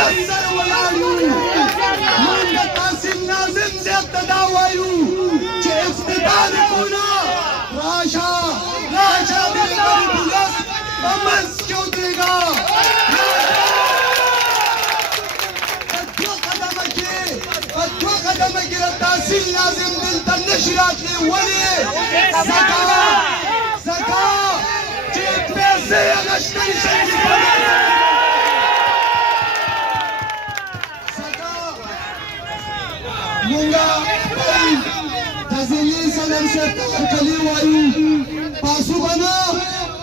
ولس سره ولاړ یو موږ د تحصیل ناظم صاحب ته دا وایو چې افتتاح دې کونه راشه راشه د غریب ولس په منځ کې ودرېږه په دوه قدمه کې د تحصیل ناظم دلته نشي راتلی ولې ځکه چې پیسې یې غشتلې شي مونږه د ضلعي صدر صاحب ته ورکلي وایو تاسو به نه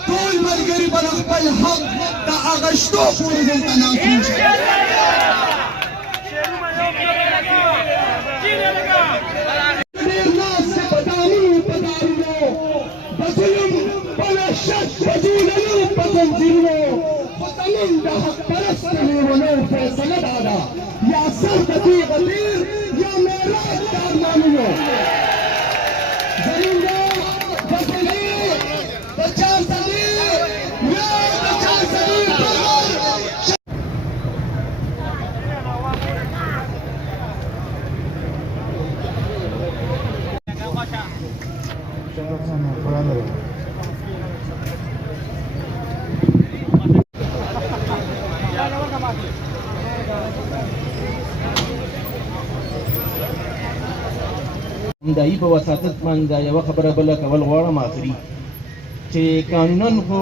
ټول ملګري به د خپل حق د اغشتو پورې دلته ناست وشئ ډېر ناست دی په دانو په دارونو د ظلم په وحشت په جولنو په زنځیرونو خو زموږ د حق پرسته لیونو فیصله دا ده یا سر د دې غدیر یا معراج د ارمانونو زموږ د ضلعي د چارسدي یا د چارسدي دایي په وساطت باندې یوه خبره بله کول غواړم آخري چې قانونا خو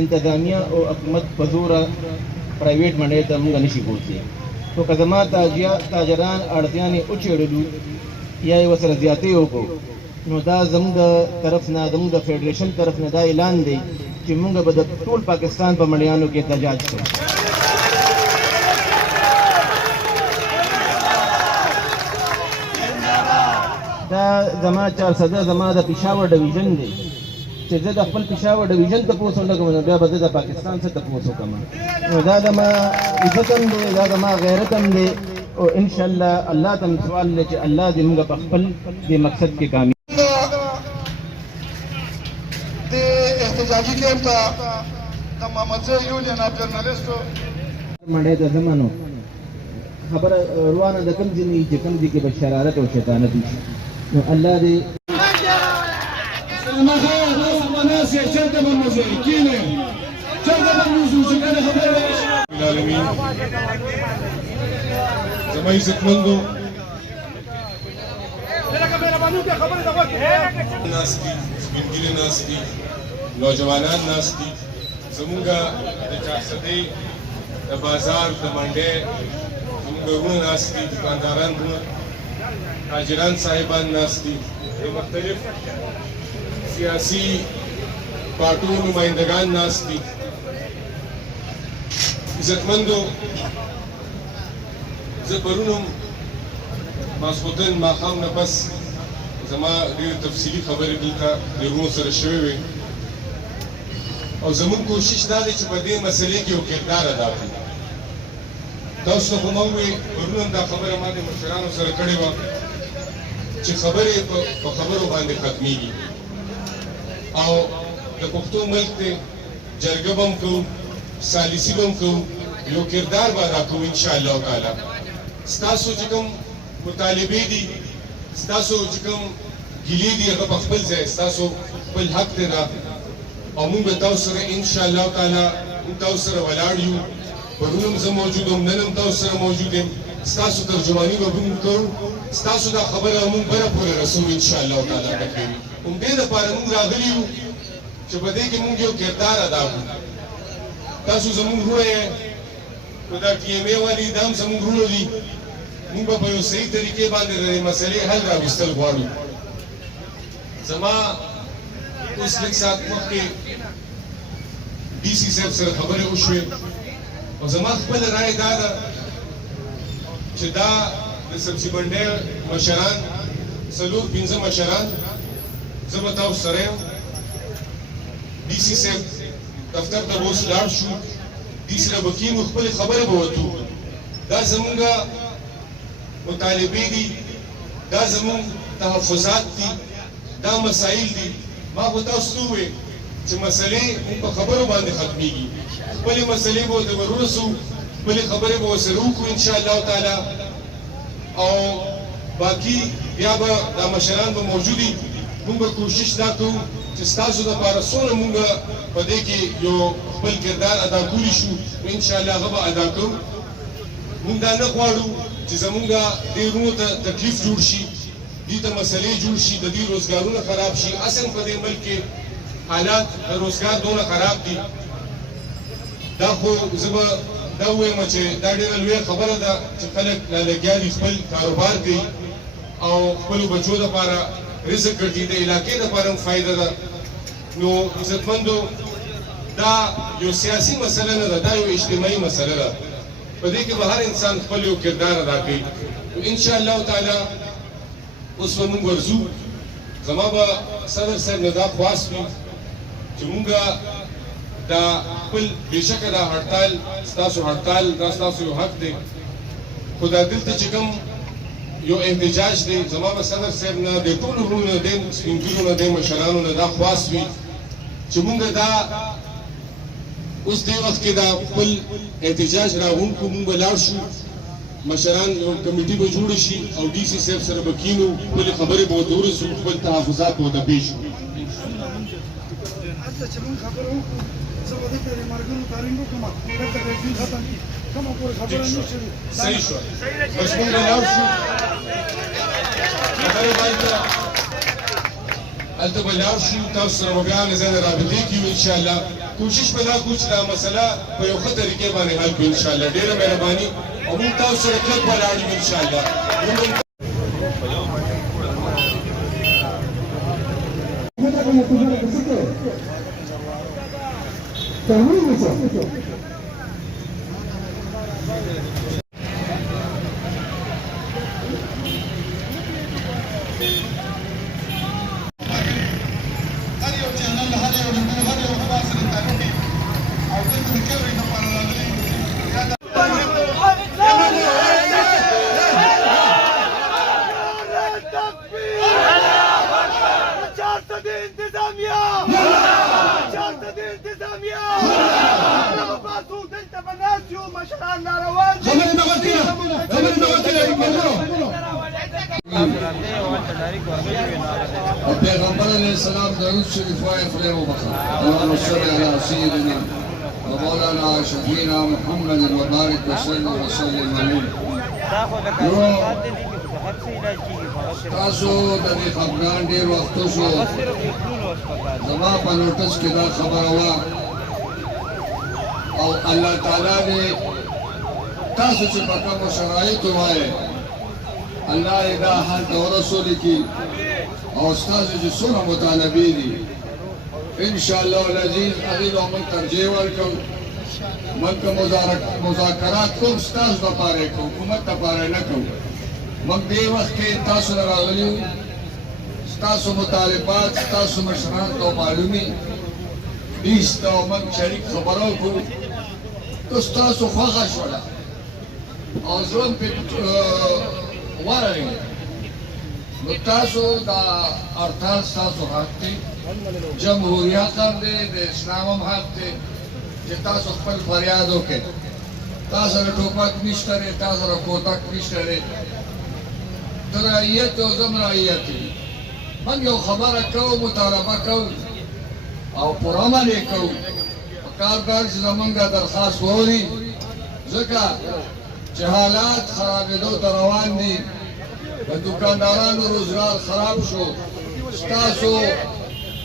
انتظامیه او حکومت په زوره پرایویټ منډۍ ته موږ نشي بوتلی خو که زما تاجران اړتیانې وچېړلو یا یې ورسره زیاتې وکړو نو دا زموږ د طرف نه زموږ د فیډریشن طرف نه دا اعلان دی چې موږ به د ټول پاکستان په منډیانو کې احتجاج کوو دا زما چارسده زما د پېښور ډویژن دی چې زه د خپل پېښور ډویژن تپوس ولګوم نو بیا به زه د پاکستان څخه تپوس وکړم نو دا زما عزت هم دی دا زما غیرت هم دی او انشاءالله الله ته مې سوال دی چې الله دې موږ په خپل دې مقصد کې کامیاب د احتجاجي کیمپ ته د محمدزی یونین اف جرنالیسټو منډۍ ته ځم نو خبره روانه د کوم ځای نه چې کوم ځای کې به شرارت او شیطانت وشي نو الله دې العالمین زما عزتمندو ناست دي سپین ږیري ناست دي نوجوانان ناست دي زمونږ د چارسدۍ د بازار د منډۍ زمونږ ورونه ناست دي دکانداران ورونه تاجران صاحبان ناست دي د مختلف سیاسي پارټیو نمایندگان ناست دي عزتمندو زه پرون هم ماسخوتن ماښام نه پس زما ډېرې تفصیلي خبرې دلته د ورونو سره شوې وې او زموږ کوشش دا دی چې په دې مسلې کې یو کردار ادا کړو تاسو ته خو ما وویل پرون هم دا خبره ما د مشرانو سره کړې وه چې خبرې په خبرو باندې ختمېږي او د پښتو ملک دی جرګه به هم کوو سالسي به هم کوو یو کردار به ادا کوو انشاءالله تعالی ستاسو چې کوم مطالبې دي ستاسو چې کوم ګیلې دي هغه په خپل ځای ستاسو خپل حق دی دا او موږ به تاسو سره انشاءالله تعالی موږ تاسو سره ولاړ یو پرون هم زه موجود یم نن هم تاسو سره موجود یم ستاسو ترجماني به موږ کوو ستاسو دا خبره موږ بره پورې رسوو انشاءالله تعالی به کوي همدې دپاره موږ راغلي یو چې په دې کې موږ یو کردار ادا کړو تاسو زموږ وروڼه یې نو دا ټي ایم اے والي دا هم زموږ وروڼه دي موږ به په یو صحیح طریقې باندې د دې مسلې حل راوستل غواړو زما اوس لږ ساعت مخکې ډي سي صاحب سره خبرې وشوې او زما خپله رایه دا ده چې دا د سبزي منډۍ مشران څلور پنځه مشران زه به تاسو سره یم ډي سي صاحب دفتر ته به اوس لاړ شو دې سره به کېنو خپلې خبرې به وتو دا زمونږ مطالبې دي دا زمونږ تحفظات دي دا مسایل دي ما خو تاسو ته وویل چې مسلې موږ په خبرو باندې ختمېږي خپلې مسلې به ورته ورسوو خپلې خبرې به ورسره وکړو انشاءالله تعالی او باقي بیا به دا مشران به موجود وي موږ به کوشش دا کوو چې ستاسو دپاره څومره موږ په دې کې یو خپل کردار ادا کولی شو نو انشاءالله هغه به ادا کوو موږ دا نه غواړو چې زموږ دې وروڼو ته تکلیف جوړ شي دې ته مسلې جوړ شي د دې روزګارونه خراب شي اصلا په دې ملک کې حالات د روزګار دونه خراب دي دا خو زه به دا ووایم چې دا ډېره لویه خبره ده چې خلک لګیا دي خپل کاروبار کوي او خپلو بچو دپاره رزق ګرځي د علاقې دپاره هم فایده ده نو عزتمندو دا یو سیاسي مسله نه ده دا یو اجتماعي مسله ده په دې کې به هر انسان خپل یو کردار ادا کوي نو انشاءالله تعالی اوس به موږ ورځو زما به صدر صاحب نه دا خواست وي چې موږ دا خپل بېشکه دا هړتال ستاسو هړتال دا ستاسو یو حق دی خو دا دلته چې کوم یو احتجاج دی زما به صدر صاحب نه د ټولو وروڼو نه دی سپین ږیرو نه دی مشرانو نه دا خواست وي چې موږ دا اوس دې وخت کې دا خپل احتجاج راغونکو موږ به لاړ شو مشران یو کمیټي به جوړه شي او ډي سي صاحب سره به کینو خپلې خبرې به ورته ورسو خپل تحفظات به ورته پیش کړو هلته چې موږ خبره وکړو زه به دلته د مرګونو تعلیم وکړم دلته ګډون ختم کړي کومه پورې خبره نه شوې صحیح شو بس موږ به لاړ شو خبرې باید هلته به لاړ شو تاسو سره به بیا نظر رابطې کیو انشاءالله کوشش به دا کوو چې دا مسله په یو ښه طریقې باندې حل کړو انشاءالله ډېره مهرباني او موږ تاسو سره کلک ولاړ یو انشاءالله پیغمبر علیہ السلام درود شریف وائے فلیم و بخار اللہم صلی علی سیدنا و مولانا شفینا محمد مبارک وسلم وسلم علیہ تاسو د دې خبران ډېر وختو شو زما په نوټس کې دا خبره وه او الله تعالی دې تاسو چې په کومو شرایطو وایې الله یې دا حال ته ورسولي کي او ستاسو چې څومره مطالبې دي انشاءالله العزیز هغې به موږ ترجیح ورکړو موږ که مذاکرات کوم ستاسو دپاره یې کوو حکومت دپاره نه کوو موږ دې وخت کې تاسو نه راغلي یو ستاسو مطالبات ستاسو مشرانو ته معلومي هیڅ ته موږ شریک خبره وکړو نو ستاسو خوښه شوله او ژوند پرې ورغی نو تاسو دا هړتال ستاسو حق دی جمهوریت هم دی د اسلام هم حق دی چې تاسو خپل فریاد وکړئ تا سره ټوپک نشته دی تا سره کوتک نشته دی ته رعیت او زه هم رعیت یو موږ یو خبره کوو مطالبه کوو او پر عمل یې کوو پکار دا چې زمونږ درخواست واوري ځکه چې حالات خرابېدو ته روان دي د دوکاندارانو روزګار خراب شو ستاسو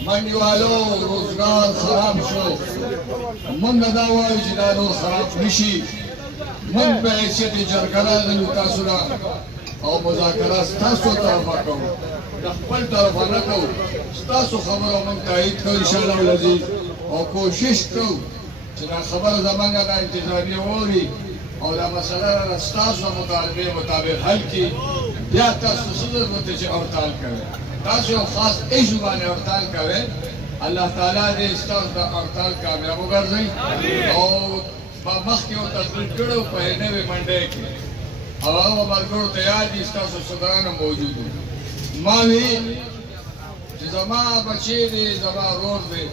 منډیوالو روزګار خراب شو موږ دا وایو چې دا نور خراب نشي موږ په حیثیت جرګه راغلو تاسو نه او مذاکرات ستاسو طرفه کوو د خپل طرفه نه کوو ستاسو خبره موږ تایید کوو انشاءالله العزیز او کوشش کوو چې دا خبره زموږ د انتظامیه واوري او دا مسله را ستاسو مطالبې مطابق حل کړي بیا تاسو څه ضرورت دی چې هړتال کوئ تاسو یو خاص ایشو باندې هړتال کوئ الله تعالی دې ستاسو د هړتال کامیاب وګرځوي او مخکې یو تقریر کړی په نوې منډۍ کې او هغه ملګرو ته یاد دي ستاسو صدران هم موجود وو ما وی چې زما بچی دی زما ورور دی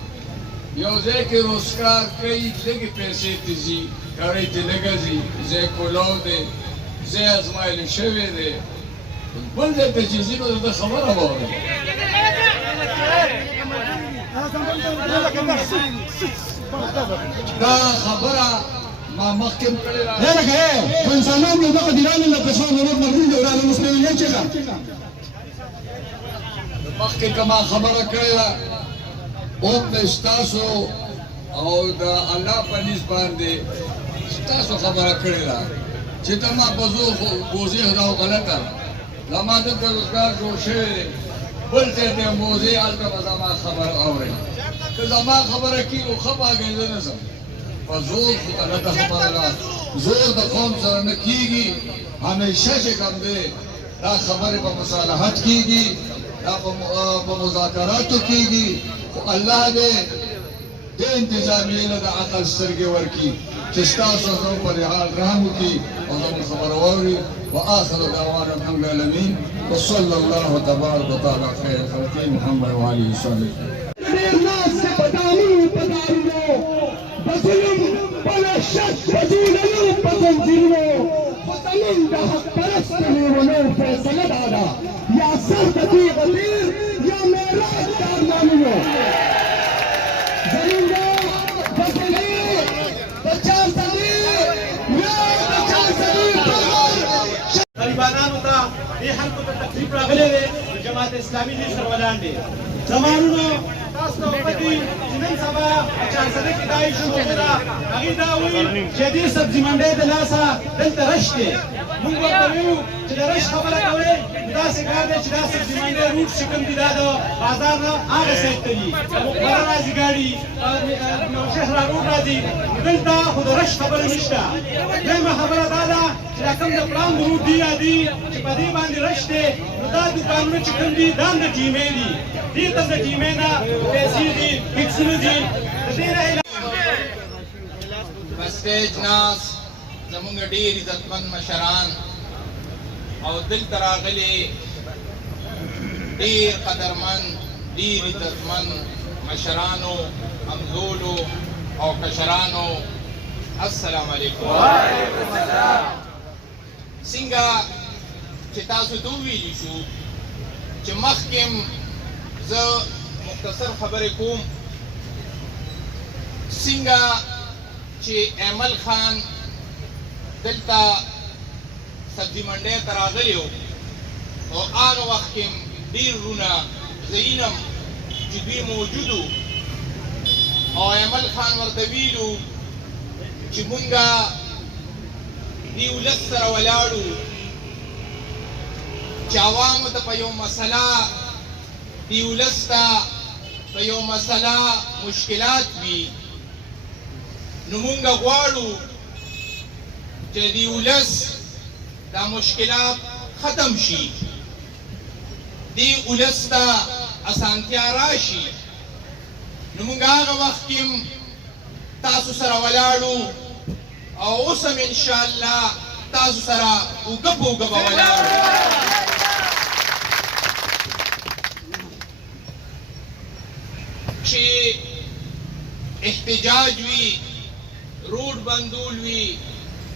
یو ځای کې روزګار کوي لږې پیسې ته ځي ګاډۍ ته لږه ځي ځای کولاو دی ځای ازمایل شوی دی بل ځای ته چې ځي نو د ده خبره به واورئ دا خبره ما مخکې کړې ده یا لکه په انسانانو دغه دیرانو له پښو مرود مرغون دی ورانه مسلمان نه چېږه مخکې که ما خبره کړې ده اوس مې ستاسو او د الله په نیز باندې ستاسو خبره کړې ده چې ته ما په زور بوزې دا غلطه ده زما دلته روزګار جوړ شوی دی بل ځای ته بوزې هلته به زما خبره اورئ که زما خبره کېږي ښه باګئ زه نه ځم په زور خو غلطه خبره ده زور د قوم سره نه کېږي همیشه چې کوم دی دا خبرې په مصالحت کېږي دا په مذاکراتو کېږي خو الله دې د انتظامیې له د عقل سترګې ورکړي چې ستاسو زموږ په حال رحم وکړي او زموږ خبره واوري واخر دعوانا الحمد لله العالمين وصلى الله تبارك وتعالى خير خلقه محمد وعلى اله وصحبه الناس سے بداموں بداروں بظلم بلشت بجولنوں بزنجیروں وطنوں دا حق پرست لیونوں فیصلہ دادا یا سر دقی غدیر یا میراج کارناموں زمین دا بسلی بچار صدیر یا بچار صدیر غریبانانو ته دې خلکو ته تکلیف راغلی دی جماعت اسلامي دې سره ولاړ دی زمانونو تاسو ته وکړي چې نن سبا چارسده کې دا ایشو شوې ده هغې دا وایي چې دې سبزي منډۍ د لاسه دلته رش دی موږ ورته وایو چې د رش خبره کوئ داسې کار دی چې دا سبزي منډۍ روټ چې کوم دي دا د بازار نه هغه سایډ ته دي مقبره راځي ګاډي نوشهره روټ راځي دلته خو د رش خبره نشته دویمه خبره دا ده چې دا کوم د پړانګ روټ دي یا دي چې په دې باندې رش دی نو دا دوکانونه چې کوم دي دا هم د ټیمې دي دې ته د ټیمې نه پیسې دي فکسونه دي د دې نه په سټیج ناس زموږ ډېر عزتمند مشران او دلته راغلي ډېر قدرمند ډېر عزتمند مشرانو همزولو او کشرانو السلام علیکم وعلیکم السلام څنګه چې تاسو ته وویلي شو چې مخکې زه مختصر خبرې کوم څنګه چې ایمل خان دلته سبزي منډۍ ته راغلی و او هغه وخت کې ډېر وروڼه زه ینم چې دوی موجود وو او ایمل خان ورته ویلو چې مونږه دې ولس سره ولاړو چې عوامو ته په یو مسله دې ولس ته په یو مسله مشکلات وي نو مونږ غواړو چې دې ولس دا مشکلات ختم شي دې ولس ته اسانتیا راشي نو مونږ هغه وخت کې تاسو سره ولاړو او اوس هم انشاءالله تاسو سره اوږه په اوږه به ولاړو چې احتجاج وي روډ بندول وي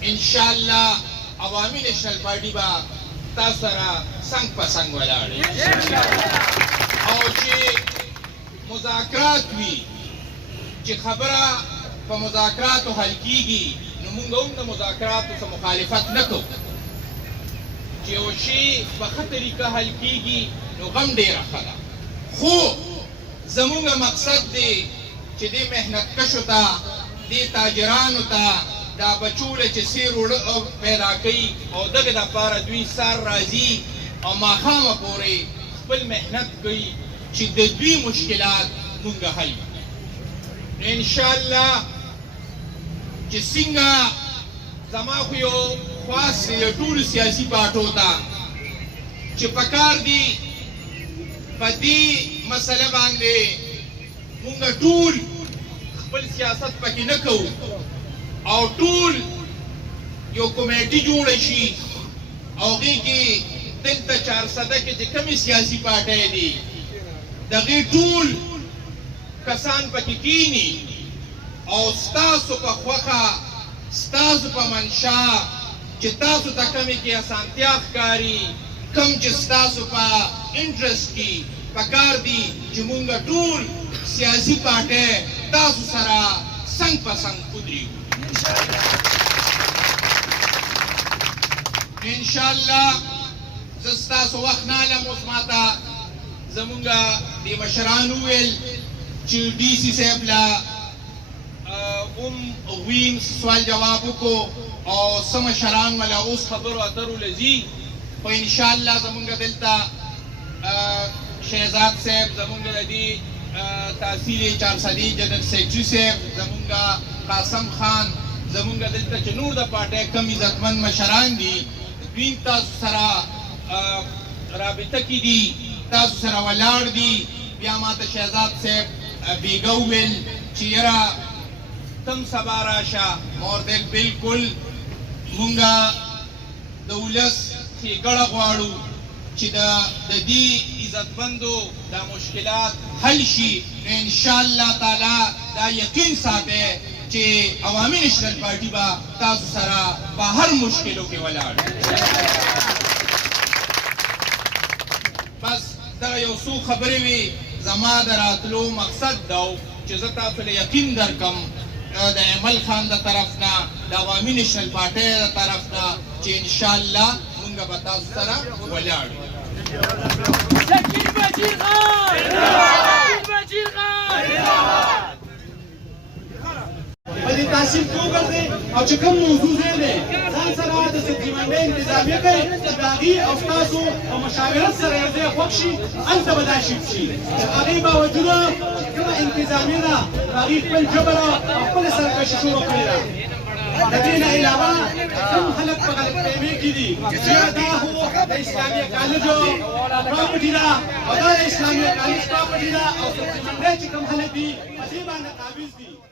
انشاءالله عوامي نیشنل پارټي به تاسو سره څنګ په څنګ ولاړ او چې مذاکرات وي چې خبره په مذاکراتو حل کیږي نو موږ هم د مذاکراتو سره مخالفت نه کوو چې یو شی په ښه طریقه حل کیږي نو غم ډېره ښه ده خو زموږ مقصد دی چې دې محنتکشو ته دې تاجرانو ته دا بچوله چې سیر پیدا کوي او دغه دپاره دوی سر راځي او ماښامه پورې خپل محنت کوي چې د دوی مشکلات مونږ حل کړو انشاءالله چې څنګه زما خو یو خواست دی ټولو سیاسي پارټو ته چې پکار دي په دې مسله باندې مونږ ټول خپل سیاست پکې نه کوو او ټول یو کمیټي جوړه شي او هغې کې دلته چارسده کې چې کومې سیاسي پارټۍ دي د هغې ټول کسان پکې کینی او ستاسو په خوښه ستاسو په منشا چې تاسو ته کمې کې اسانتیا ښکاري کم چې ستاسو په انټرسټ کې پکار دي چې مونږ ټول سیاسي پارټۍ تاسو سره څنګ په څنګ ودرېږو انشاءالله زه ستاسو وخت نه علم اوس ماته زمونږ دې مشرانو وویل چې ډي سي صاحب له ویم سوال جواب وکړو او څه مشران ولا اوس خبرو اترو له ځي خو انشاءالله زمونږ دلته شهزاد صاحب زمونږ د دې تحصیل 400 جنرل سیکرټري صاحب زمونږ قاسم خان زمونږ دلته چې نور د پارټۍ کم عزتمند مشران دي دوی تاسو سره رابطه کې دي تاسو سره ولاړ دي بیا ماته شهزاد صاحب بیګه وویل چې یاره تم سبا راشه ما ورته ویل بلکل مونږه د ولس ښېګړه غواړو چې د دې عزتمندو دا مشکلات حل شي نو انشاءالله تعالی دا یقین ساتئ چې عوامي نیشنل پارټي به تاسو سره په هر مشکلو کې ولاړ بس دغه یو څو خبرې وي زما د راتلو مقصد دا و چې زه تاسو له یقین درکم د ایمل خان د طرف نه د عوامي نیشنل پارټۍ د طرف نه چې انشاءالله مونږ به تاسو سره ولاړ یو شکیل وزیر خان وزیر خان په دې تحصیل کې وګرځئ او چې کوم موضوع ځای دی ځان سره د سپټمبر انتظامیه کوي چې د هغې او ستاسو په مشاورت سره یو ځای خوښ شي هلته به دا شیفټ شي د هغې باوجوده چې کومه انتظامیه ده هغې خپل جبر او خپله سرکشي شروع کړې ده د دې نه علاوه کوم خلک په غلطفهمۍ کې دي چې دا خو د اسلامیه کالجو پراپرټي ده او دا د اسلامیه کالج پراپرټي ده او سپټمبر چې کوم خلک دي په دې باندې قابض دي